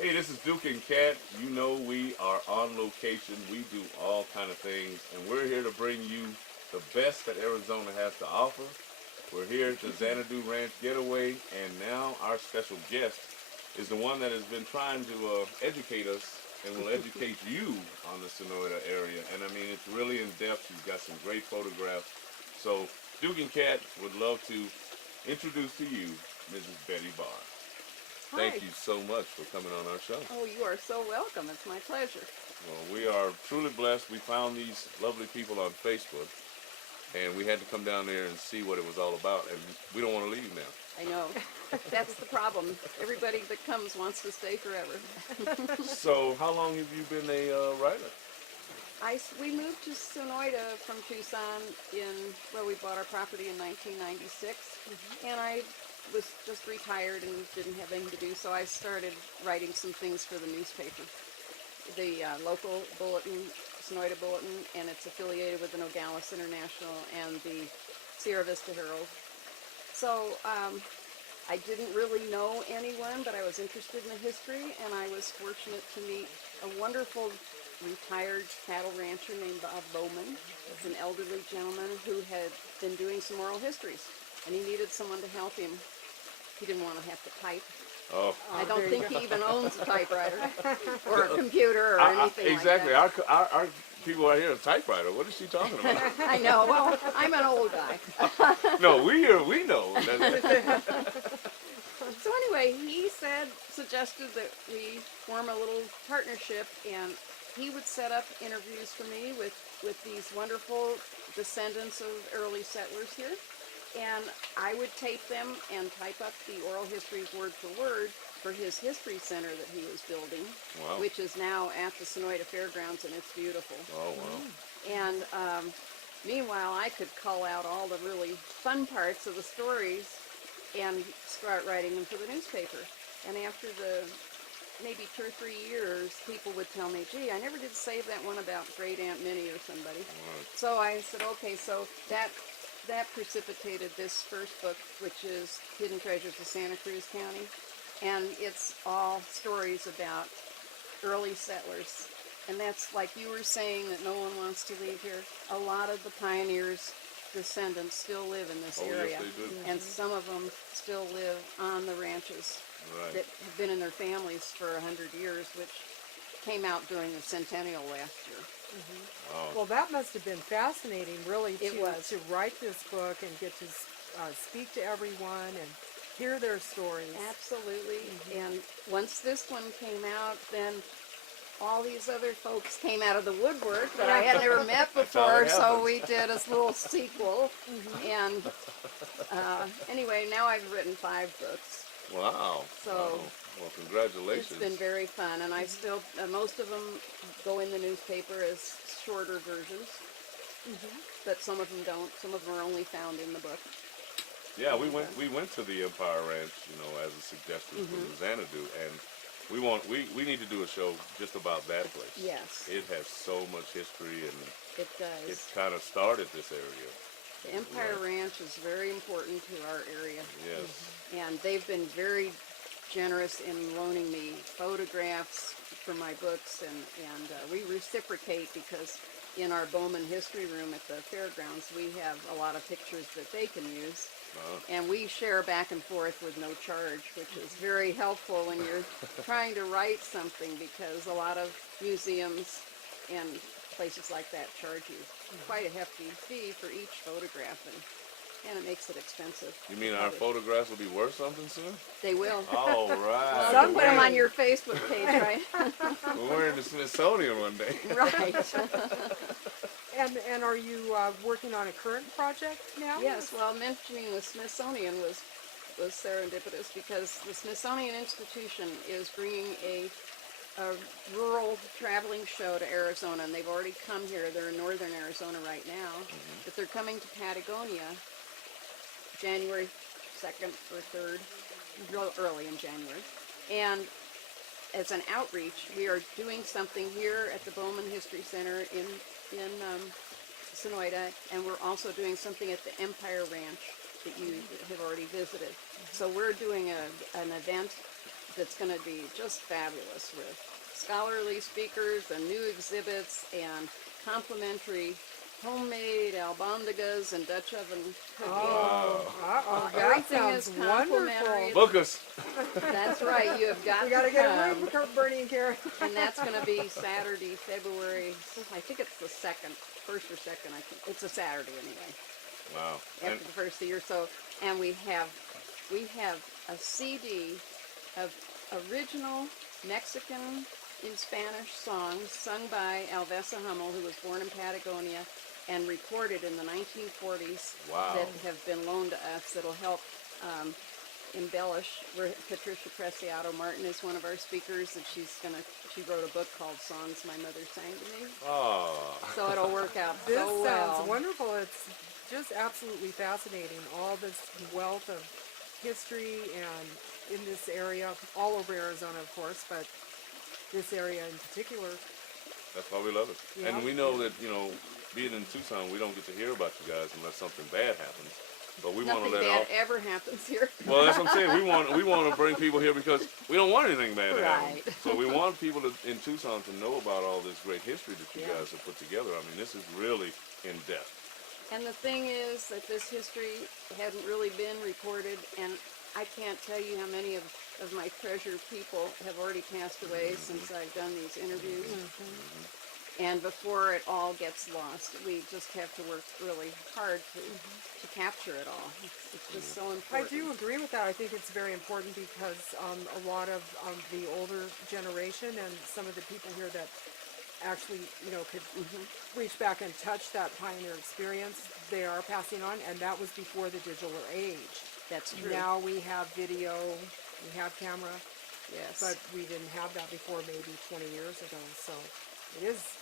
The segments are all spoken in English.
Hey, this is Duke and Kat. You know we are on location. We do all kind of things, and we're here to bring you the best that Arizona has to offer. We're here at the Xanadu Ranch Getaway, and now our special guest is the one that has been trying to educate us and will educate you on the Sonoita area. And I mean, it's really in depth. She's got some great photographs. So Duke and Kat would love to introduce to you Mrs. Betty Barr. Hi. Thank you so much for coming on our show. Oh, you are so welcome. It's my pleasure. Well, we are truly blessed. We found these lovely people on Facebook, and we had to come down there and see what it was all about, and we don't want to leave now. I know. That's the problem. Everybody that comes wants to stay forever. So how long have you been a writer? We moved to Sonoita from Tucson well, we bought our property in 1996, and I was just retired and didn't have anything to do, so I started writing some things for the newspaper, the local bulletin, Sonoita Bulletin, and it's affiliated with the Nogales International and the Sierra Vista Herald. So I didn't really know anyone, but I was interested in the history, and I was fortunate to meet a wonderful retired cattle rancher named Bob Bowman. He's an elderly gentleman who had been doing some oral histories, and he needed someone to help him. He didn't want to have to type. Oh, I don't think he even owns a typewriter or a computer or anything exactly. like that. Our people out here, a typewriter. What is she talking about? I know. Well, I'm an old guy. No, we know. So anyway, he suggested that we form a little partnership, and he would set up interviews for me with these wonderful descendants of early settlers here. And I would tape them and type up the oral histories word for word for his history center that he was building, Wow. which is now at the Sonoita Fairgrounds, and it's beautiful. Oh, wow. And meanwhile, I could cull out all the really fun parts of the stories and start writing them for the newspaper. And after maybe 2 or 3 years, people would tell me, gee, I never did save that one about Great Aunt Minnie or somebody. Right. So I said, okay, so that precipitated this first book, which is Hidden Treasures of Santa Cruz County. And it's all stories about early settlers. And that's like you were saying, that no one wants to leave here. A lot of the pioneers' descendants still live in this area. Yes, they do. And some of them still live on the ranches Right. that have been in their families for 100 years, which came out during the centennial last year. Wow. Well, that must have been fascinating, really, It was. to write this book and get to speak to everyone and hear their stories. Absolutely. And once this one came out, then all these other folks came out of the woodwork that I had never met how before, it so happens. we did a little sequel. And anyway, now I've written 5 books. Wow. So Wow. Well, congratulations. it's been very fun, and I still, most of them go in the newspaper as shorter versions, but some of them don't. Some of them are only found in the book. Yeah, we went to the Empire Ranch, as a suggestion from Xanadu, and we need to do a show just about that place. Yes, It has so much history, and it does. it kind of started this area. The Empire Ranch is very important to our area, Yes. and they've been very generous in loaning me photographs for my books, and we reciprocate because in our Bowman History Room at the fairgrounds, we have a lot of pictures that they can use. And we share back and forth with no charge, which is very helpful when you're trying to write something, because a lot of museums and places like that charge you quite a hefty fee for each photograph, and it makes it expensive. You mean our photographs will be worth something soon? They will. All right. Well, put them on your Facebook page, right? We're in the Smithsonian one day. Right. And are you working on a current project now? Yes, well, mentioning the Smithsonian was serendipitous, because the Smithsonian Institution is bringing a rural traveling show to Arizona, and they've already come here. They're in northern Arizona right now, but they're coming to Patagonia January 2nd or 3rd, real early in January. And as an outreach, we are doing something here at the Bowman History Center in Sonoita, and we're also doing something at the Empire Ranch that you have already visited. So we're doing an event that's going to be just fabulous with scholarly speakers and new exhibits and complimentary homemade albondigas and Dutch oven cooking. That Everything sounds is wonderful. complimentary. Book us. That's right. You have got We got to to get a come. room for Bernie and Karen. And that's going to be Saturday, February. I think it's the second, first or second. I think it's a Saturday anyway. Wow. After And the first of the year. So, and we have a CD of original Mexican in Spanish songs sung by Alvesa Hummel, who was born in Patagonia and recorded in the 1940s. Wow. That have been loaned to us. That'll help embellish. Patricia Preciado Martin is one of our speakers, and she wrote a book called Songs My Mother Sang to Me. oh, So it'll work out This so sounds well. wonderful. It's just absolutely fascinating. All this wealth of history and in this area, all over Arizona, of course, but this area in particular. that's why we love it. Yeah. And we know that, being in Tucson, we don't get to hear about you guys unless something bad happens. But we want to Nothing let bad all. ever happens here. Well, that's what I'm saying. We want to bring people here because we don't want anything bad to happen. Right. So we want people in Tucson to know about all this great history that you Yeah. guys have put together. I mean, this is really in depth. And the thing is that this history hadn't really been recorded, and I can't tell you how many of my treasured people have already passed away since I've done these interviews. And before it all gets lost, we just have to work really hard to capture it all. It's just so I important. do agree with that. I think it's very important because a lot of the older generation and some of the people here that actually, could reach back and touch that pioneer experience, they are passing on, and that was before the digital age. That's true. Now we have video, we have camera, Yes. but we didn't have that before maybe 20 years ago. So it's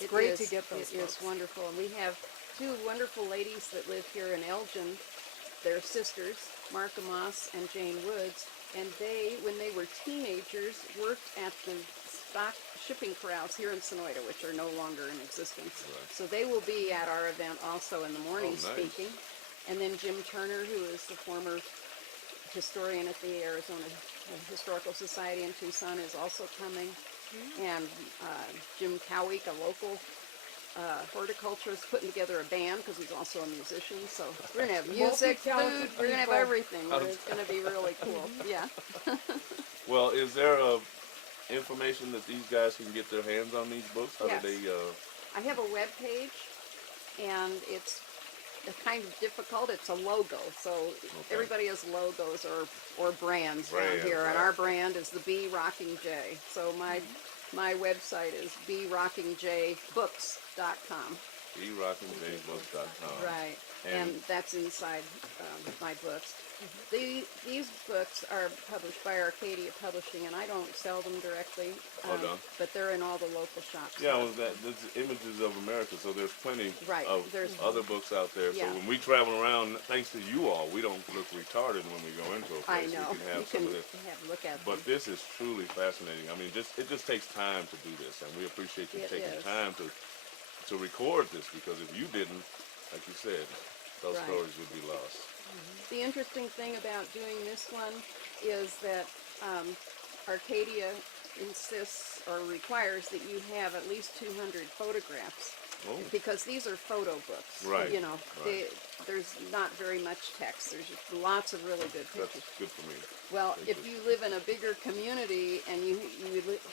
It great is. to get those. It is wonderful. And we have two wonderful ladies that live here in Elgin. They're sisters, Martha Moss and Jane Woods. And they, when they were teenagers, worked at the stock shipping corrals here in Sonoita, which are no longer in existence. Right. So they will be at our event also in the morning Oh, nice. speaking. And then Jim Turner, who is the former historian at the Arizona Historical Society in Tucson, is also coming. And Jim Cowick, a local horticulturist, putting together a band because he's also a musician. So we're going to have music, food, Multi-talented we're going to have people. everything. It's going to be really cool. Yeah. Well, is there information that these guys can get their hands on these books? How Yes. do they? I have a web page, and it's kind of difficult. It's a logo, so everybody has logos or brands around Brands, here, and right. our brand is the B Rocking J. So my website is brockingjbooks.com. BRockingJBooks.com. Right, And- and that's inside my books. These books are published by Arcadia Publishing, and I don't sell them directly, no. but they're in all the local shops. Yeah, well, that's Images of America, so there's plenty Right, of there's- other books out there. Yeah. So when we travel around, thanks to you all, we don't look retarded when we go into a I place. know. We can have You some can of this. have a look at them. But this is truly fascinating. I mean, it just takes time to do this, and we appreciate you It taking is. time to record this, because if you didn't, like you said, those Right. stories would be lost. The interesting thing about doing this one is that Arcadia insists or requires that you have at least 200 photographs, Oh, because these are photo books. Right, You know, right. there's not very much text. There's just lots of really good that's pictures. good for me. Well, Thank if you. you live in a bigger community and you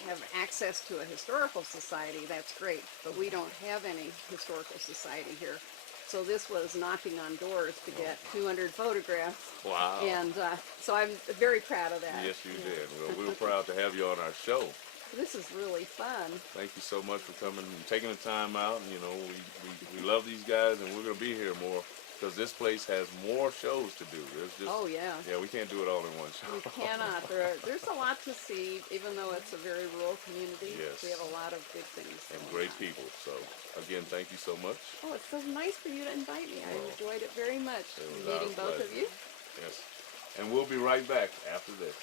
have access to a historical society, that's great. But we don't have any historical society here. So this was knocking on doors to get 200 photographs. Wow. And so I'm very proud of that. Yes, you did. Well, we were proud to have you on our show. This is really fun. Thank you so much for coming and taking the time out. And, we love these guys, and we're going to be here more because this place has more shows to do. There's just, Oh, yeah. yeah, we can't do it all in one show. You cannot. There's a lot to see, even though it's a very rural community. Yes. We have a lot of good things. And going great on. people. So, again, thank you so much. Oh, it's so nice for you to invite me. I enjoyed it very much. It was Meeting our both of pleasure. you. Yes. And we'll be right back after this.